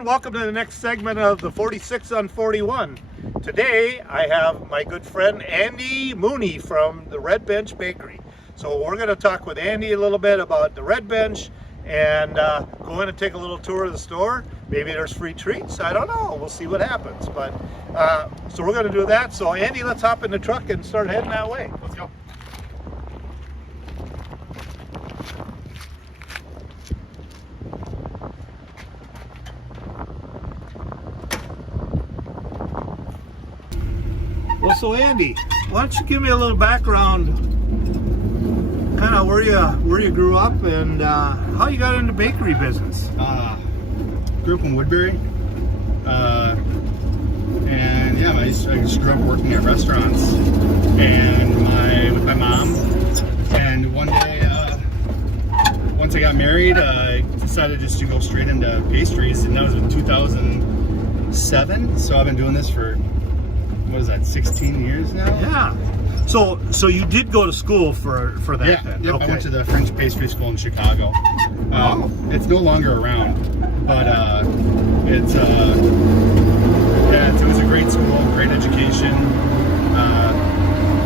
everyone. Welcome to the next segment of the 46 on 41. Today I have my good friend Andy Mooney from the Red Bench Bakery. So we're going to talk with Andy a little bit about the Red Bench and go in and take a little tour of the store. Maybe there's free treats. I don't know. We'll see what happens. But so we're going to do that. So Andy, let's hop in the truck and start heading that way. Let's go. Well, so Andy, why don't you give me a little background, kind of where you grew up and how you got into bakery business? Grew up in Woodbury, and yeah, I just grew up working at restaurants and with my mom. And one day, once I got married, I decided just to go straight into pastries, and that was in 2007. So I've been doing this for, what is that, 16 years now? Yeah. So you did go to school for that? Yeah. Then? Yep. Okay. I went to the French pastry school in Chicago. It's no longer around, but it was a great school, great education.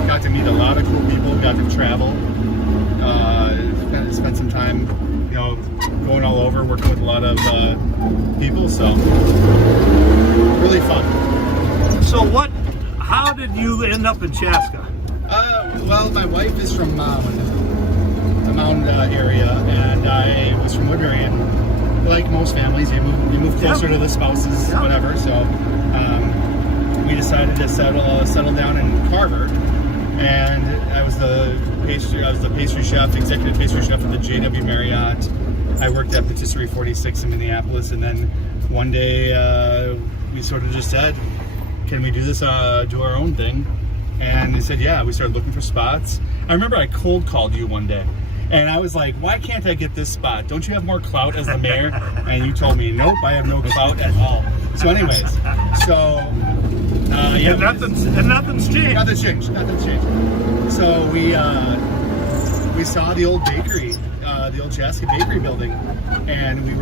Got to meet a lot of cool people. Got to travel. Spent some time, going all over, working with a lot of people. So really fun. So how did you end up in Chaska? Well, my wife is from the Mound area, and I was from Woodbury. And like most families, you move closer to the spouses, whatever. So we decided to settle down in Carver, and I was the pastry chef, executive pastry chef at the JW Marriott. I worked at Patisserie 46 in Minneapolis, and then one day we sort of just said, can we do this, do our own thing? And they said, yeah. We started looking for spots. I remember I cold called you one day, and I was like, why can't I get this spot? Don't you have more clout as the mayor? And you told me, nope, I have no clout at all. So anyways, yeah. And nothing's changed. Nothing's changed. So we saw the old bakery, the old Chaska bakery building, and we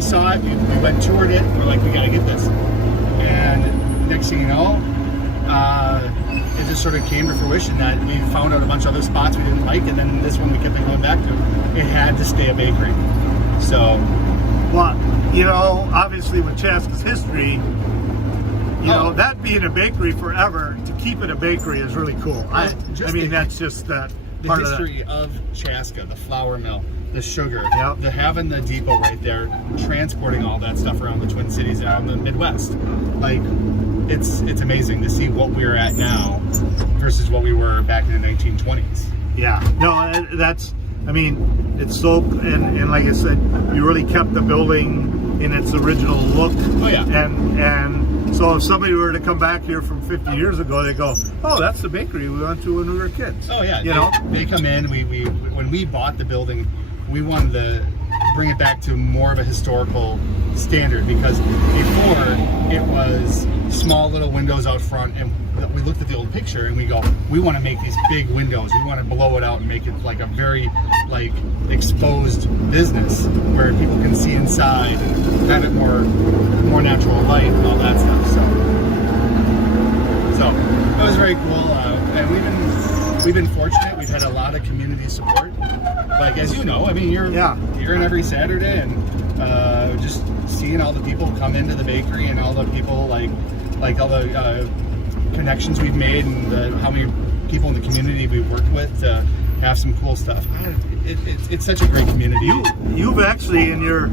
saw it, we went and toured it, we're like, we gotta get this. And next thing you know, it just sort of came to fruition that we found out a bunch of other spots we didn't like, and then this one we kept on going back to. It had to stay a bakery. So, well, obviously with Chaska's history, that being a bakery forever, to keep it a bakery is really cool. That's just that the part history of Chaska, the flour mill, the sugar, Yep. having the depot right there, transporting all that stuff around the Twin Cities and around the Midwest. Like, it's amazing to see what we're at now versus what we were back in the 1920s. Yeah, no, it's so, and like I said, you really kept the building in its original look. Oh yeah. And so if somebody were to come back here from 50 years ago, they go, oh, that's the bakery we went to when we were kids. Oh yeah. They come in, when we bought the building, we wanted to bring it back to more of a historical standard, because before it was small little windows out front, and we looked at the old picture and we go, we want to make these big windows, we want to blow it out and make it like a very exposed business where people can see inside and have it more natural light and all that stuff. So it was very cool, and we've been fortunate. We've had a lot of community support. Like, as you know, you're in every Saturday, and just seeing all the people come into the bakery and all the people like all the connections we've made, and how many people in the community we've worked with to have some cool stuff. It's such a great community. You've actually, in your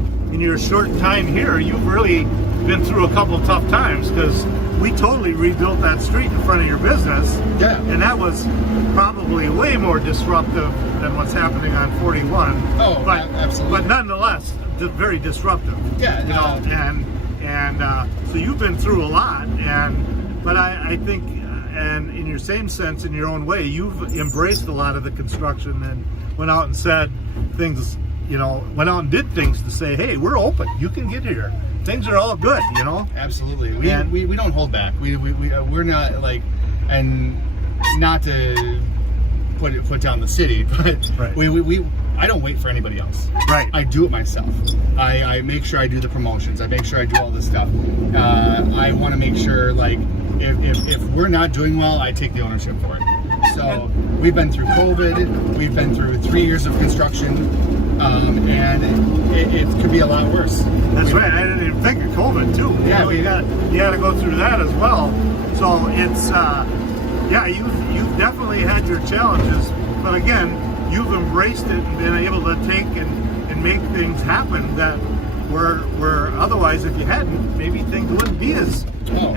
short time here, you've really been through a couple of tough times, because we totally rebuilt that street in front of your business. Yeah. And that was probably way more disruptive than what's happening on 41. Oh, absolutely. But nonetheless, very disruptive. Yeah. So you've been through a lot, but I think, and in your same sense, in your own way, you've embraced a lot of the construction and went out and said things, went out and did things to say, hey, we're open, you can get here. Things are all good, Absolutely. We don't hold back. We're not and not to put down the city, but right. I don't wait for anybody else. Right. I do it myself. I make sure I do the promotions. I make sure I do all this stuff. I want to make sure, like, if we're not doing well, I take the ownership for it. So we've been through COVID. We've been through 3 years of construction, and it could be a lot worse. That's right. I didn't even think of COVID too. Yeah, you got to go through that as well. So it's yeah, you've definitely had your challenges, but again, you've embraced it and been able to take and make things happen that were otherwise, if you hadn't, maybe things wouldn't be as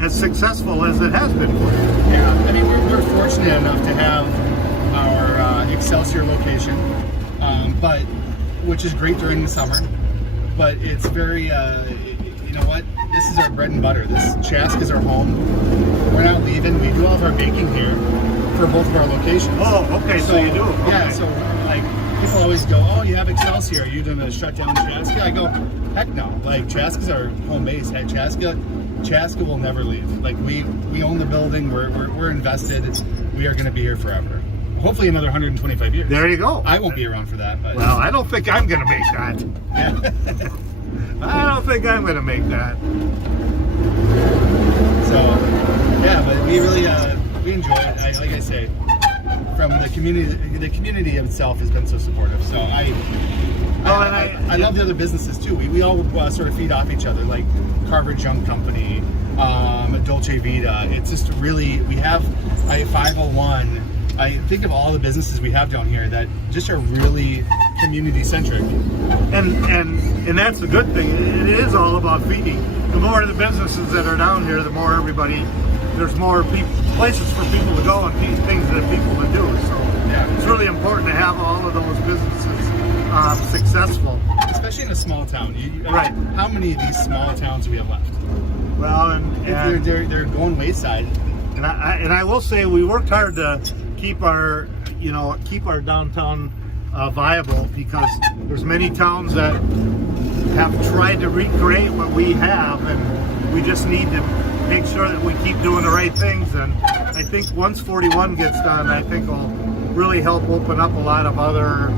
successful as it has been for you. Yeah, I mean, we're fortunate enough to have our Excelsior location, but which is great during the summer. But it's very, you know what? This is our bread and butter. Chaska is our home. We're not leaving. We do all of our baking here for both of our locations. Oh, okay. So you do. Okay. Yeah. So like, people always go, "Oh, you have Excelsior. Are you going to shut down Chaska?" I go, "Heck no! Like, Chaska's our home base. At Chaska will never leave. Like, we own the building. We're invested. We are going to be here forever. Hopefully another 125 years. There you go. I won't be around for that. But well, I don't think I'm going to make that. yeah. I don't think I'm going to make that. So yeah, but we really we enjoy it. Like I say, from the community itself has been so supportive. So I love the other businesses too. We all sort of feed off each other, like Carver Junk Company, Dolce Vita. It's just really, we have a 501. I think of all the businesses we have down here that just are really community centric. And that's the good thing. It is all about feeding. The more the businesses that are down here, the more there's more places for people to go and things that people to do. So yeah, it's really important to have all of those businesses successful. Especially in a small town. Right. How many of these small towns do we have left? Well, they're going wayside. And I will say we worked hard to keep our downtown viable, because there's many towns that have tried to recreate what we have, and we just need to make sure that we keep doing the right things. And I think once 41 gets done, I think it'll really help open up a lot of other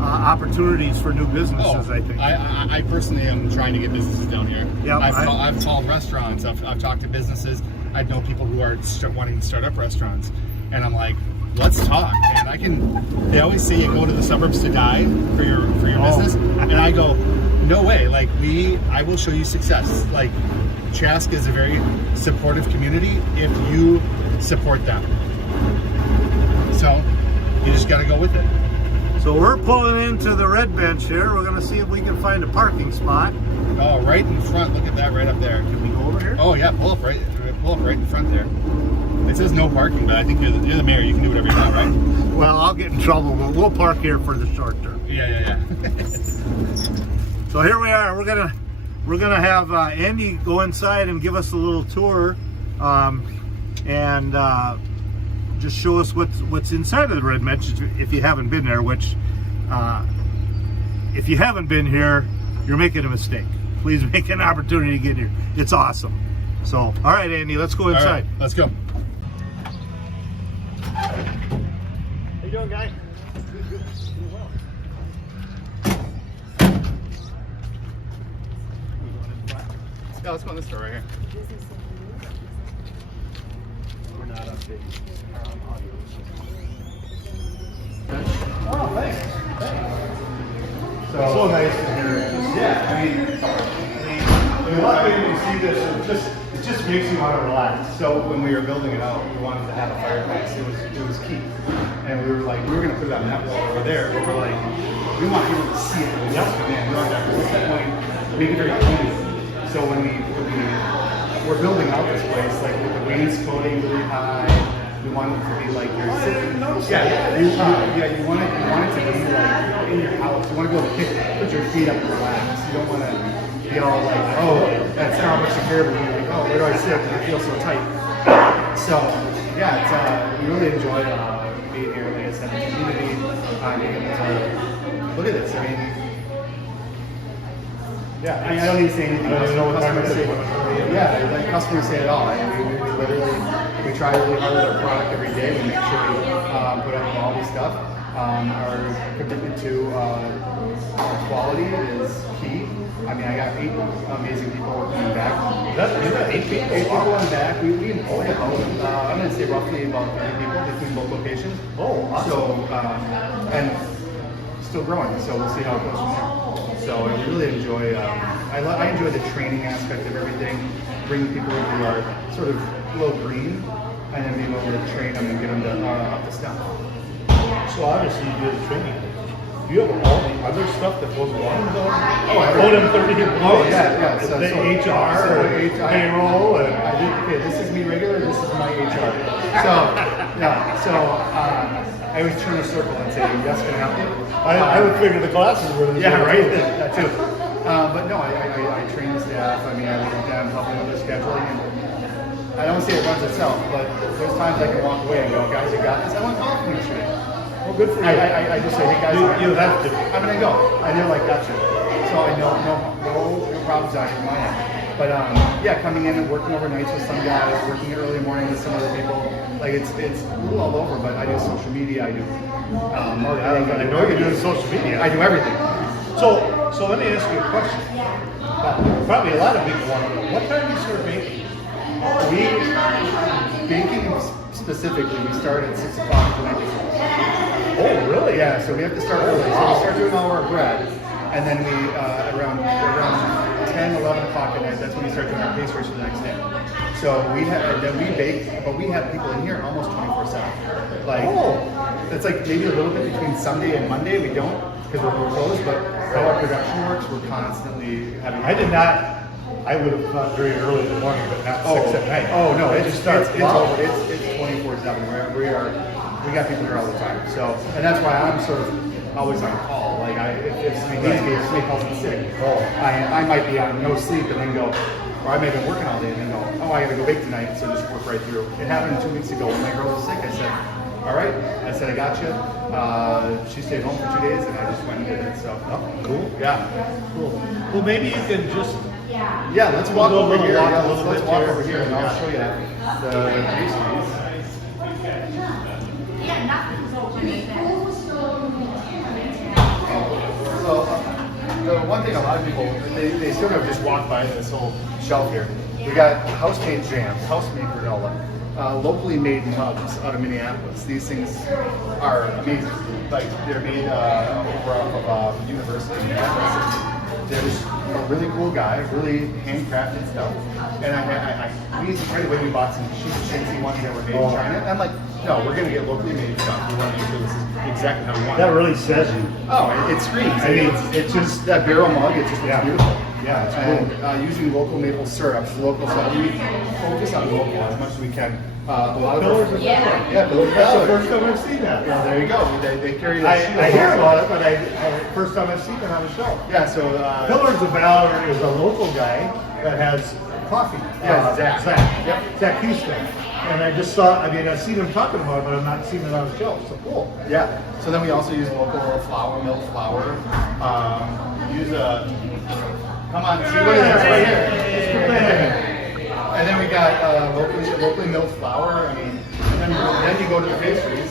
opportunities for new businesses. I think. I personally am trying to get businesses down here. Yeah, I've called restaurants. I've talked to businesses. I know people who are wanting to start up restaurants, and I'm like, let's talk. And they always say you go to the suburbs to die for your business, and I go, no way. Like, I will show you success. Like, Chaska is a very supportive community if you support them. So you just got to go with it. So we're pulling into the Red Bench here. We're going to see if we can find a parking spot. Oh, right in front. Look at that right up there. Can we go over here? Oh yeah, pull up right in front there. It says no parking, but I think you're the mayor. You can do whatever you want, right? Well, I'll get in trouble, but we'll park here for the short term. Yeah. So here we are. We're gonna have Andy go inside and give us a little tour, and just show us what's inside of the Red Bench if you haven't been there. Which, if you haven't been here, you're making a mistake. Please make an opportunity to get here. It's awesome. So, all right, Andy, let's go inside. All right, let's go. How you doing, guys? Good. Doing well. Yeah, let's go in this door right here. We're not updating audio. Oh, thanks. So nice to hear it. Yeah, I mean, a lot of people see this, it just makes you want to relax. So when we were building it out, we wanted to have a fireplace. It was key, and we were going to put it on that wall over there. But we're like, we want people to see it when we come in. We want to put that point, make it very clean. So when we're building out this place, like with the wainscoting really high, we want it to be like you're sitting. You want it to be like in your house. You want to be able to put your feet up and relax. You don't want to be all like, oh, that's how much you care, but you're like, oh, where do I sit? And I feel so tight. So yeah, it's we really enjoy being here. Like I said, the community. Look at this. I mean, yeah. I don't need to say anything. I don't know what time it is. Yeah, like customers say it all. I mean, we literally. We try really hard with our product every day. We make sure we put out quality stuff. Our commitment to quality is key. I mean, I got 8 amazing people working in back. You got 8 people? 8 people in back. We employ about, I'm going to say roughly about 30 people between both locations. Oh, awesome. So, and still growing, so we'll see how it goes from there. So I really enjoy, I enjoy the training aspect of everything, bringing people who are sort of a little green, and then being able to train them and get them to, up to snuff. So obviously you do the training. Do you have all the other stuff that goes along with those? Oh, I More than 30 employees? Oh, yeah. So, the HR, payroll, and... Okay, this is me regular, this is my HR. So, yeah, so I always turn a circle and say, yes, can I help you? I would figure the classes were the Yeah, right, that too. But no, I train the staff. I mean, I work with them, helping with their scheduling. And I don't say it runs itself, but there's times I can walk away and go, guys, you got this. I went golfing yesterday. Well, good for you. I just say, hey guys, You have to. I'm gonna go. And they're like, gotcha. So I know no problems on your mind. But yeah, coming in and working overnights with some guys, working early in the morning with some other people. Like it's a little all over, but I do social media, I do marketing. I know you do social media. I do everything. So let me ask you a question. Probably a lot of people want to know, what time do you start baking? Baking specifically, we start at 6 o'clock the night before. Oh, really? Yeah, so we have to start early. So we start doing all our bread, and then we around 10, 11 o'clock at night. That's when we start doing our pastries for the next day. So we bake, but we have people in here almost 24/7. Like it's like maybe a little bit between Sunday and Monday. We don't because we're closed, but how our production works, we're constantly having. I would have thought very early in the morning, but not 6 at night. Oh no, It it's just starts. it's 24/7. We got people here all the time. So, and that's why I'm sort of always on call. Like if somebody needs me or somebody calls me sick, I might be on no sleep and then go, or I may have been working all day and then go, oh, I gotta go bake tonight, so just work right through. It happened 2 weeks ago when my girl was sick. I said, all right. I said, I got you. She stayed home for 2 days and I just went and did it. So, Cool. Yeah. Cool. Well, maybe you can just... Yeah, let's walk We'll go a over little here. walk Yeah, a little let's bit walk here. over here and I'll show you the pastries. So, the one thing a lot of people, they sort of just walk by this whole shelf here. We got house-made jams, house-made granola, locally made mugs out of Minneapolis. These things are amazing. Like, they're made over off of University of Minneapolis. They're just a really cool guy, really handcrafted stuff. And we right away we bought some cheap, chintzy ones that were made in China. And I'm like, no, we're gonna get locally made stuff. We want to make sure this is exactly how we want That it. really says you. Oh, it screams. I mean, it's just that barrel mug. It's just beautiful. Yeah, it's cool. And using local maple syrups, local stuff. We focus on local as much as we can. A lot of Pillars of yeah, That's the Pillars. first time I've seen that. Yeah, there you go. They carry I that. hear about it, but first time I've seen it on the show. Yeah, so Pillars of Valor is a local guy that has coffee. Yeah, Zach. Yep. Zach Houston. And I just saw, I've seen him talking about it, but I've not seen it on the show. So cool. Yeah. So then we also use local flour, milk flour. Use a. Come on, see what it is right here. And then we got locally milled flour. And then you go to the pastries.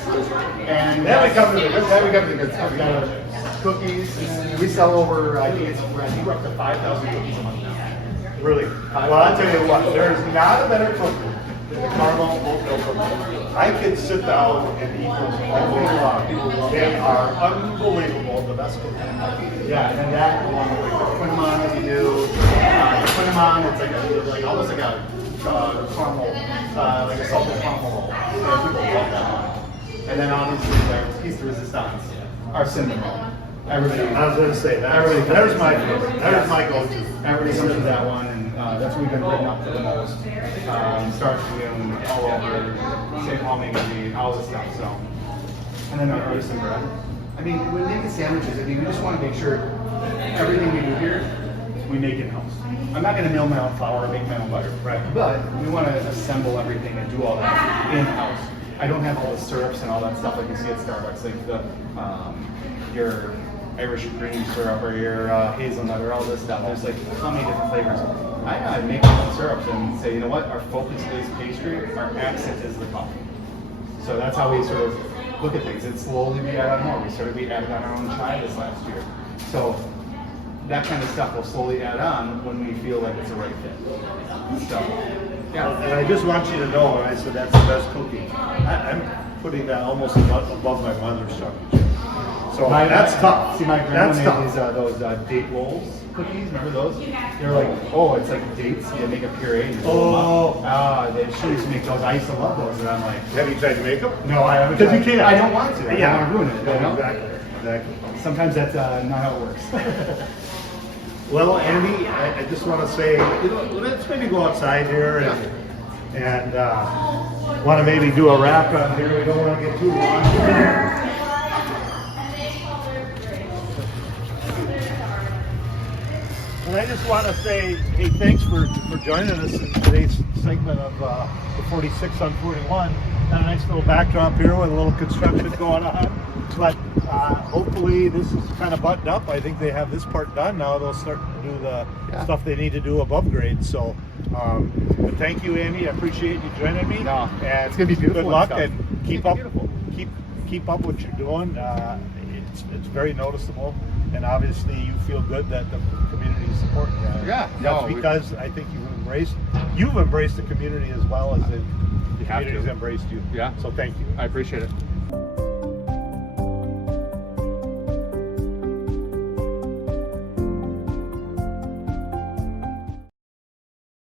And Then we come to the good stuff. Then we come to the good stuff. We got cookies. We sell over, I think we're up to 5,000 cookies a month now. Really? Well, I'll tell you what, there's not a better cookie than the caramel oatmeal cookie. I could sit down and eat them all day long. They are unbelievable, the best cookie. Yeah, and then that one with the Quinamon that you do. Quinamon, it's like almost like a caramel, like a salted caramel roll. And people love that one. And then obviously there's East Resistance, our cinnamon roll. Everybody. I was going to say that. Everybody. There's my favorite. There's my go-to. Everybody comes to that one, and that's what we've been written up for the most. Starts doing all over St. Paul magazine, all this stuff. So, and then our artisan bread. I mean, when making sandwiches, we just want to make sure everything we do here, we make in-house. I'm not going to mill my own flour or make my own butter, Right. But we want to assemble everything and do all that in-house. I don't have all the syrups and all that stuff like you see at Starbucks, like your Irish cream syrup or your hazelnut or all this stuff. There's like how many different flavors. I make my own syrups and say, you know what, our focus is pastry, our accent is the coffee. So that's how we sort of look at things. And slowly we add on more. We added on our own chai this last year. So that kind of stuff will slowly add on when we feel like it's the right fit. So, yeah. And I just want you to know, when I said that's the best cookie, I'm putting that almost above my mother's chocolate chip. So that's tough. See, my grandma That's made tough. those date rolls cookies. Remember those? They're like, oh, it's like dates. You make a puree and you roll them up. She used to make those. I used to love those, and I'm like, Have you tried to make them? no, I haven't. Because you can't. I don't want to. I Yeah. don't want to ruin it. You know? Exactly. Sometimes that's not how it works. Well, Andy, I just want to say, you know, let's maybe go outside here and want to maybe do a wrap on here. We don't want to get too long. And I just want to say, hey, thanks for joining us in today's segment of the 46 on 41. Got a nice little backdrop here with a little construction going on. But hopefully this is kind of buttoned up. I think they have this part done. Now they'll start to do the stuff they need to do above grade. So, but thank you, Andy. I appreciate you joining me. No, and it's gonna be beautiful. Good luck and and keep up what you're doing. It's very noticeable, and obviously you feel good that the community is supporting you. Yeah, That's because I think you've embraced the community as well as the have community's to. embraced you. Yeah. So thank you. I appreciate it.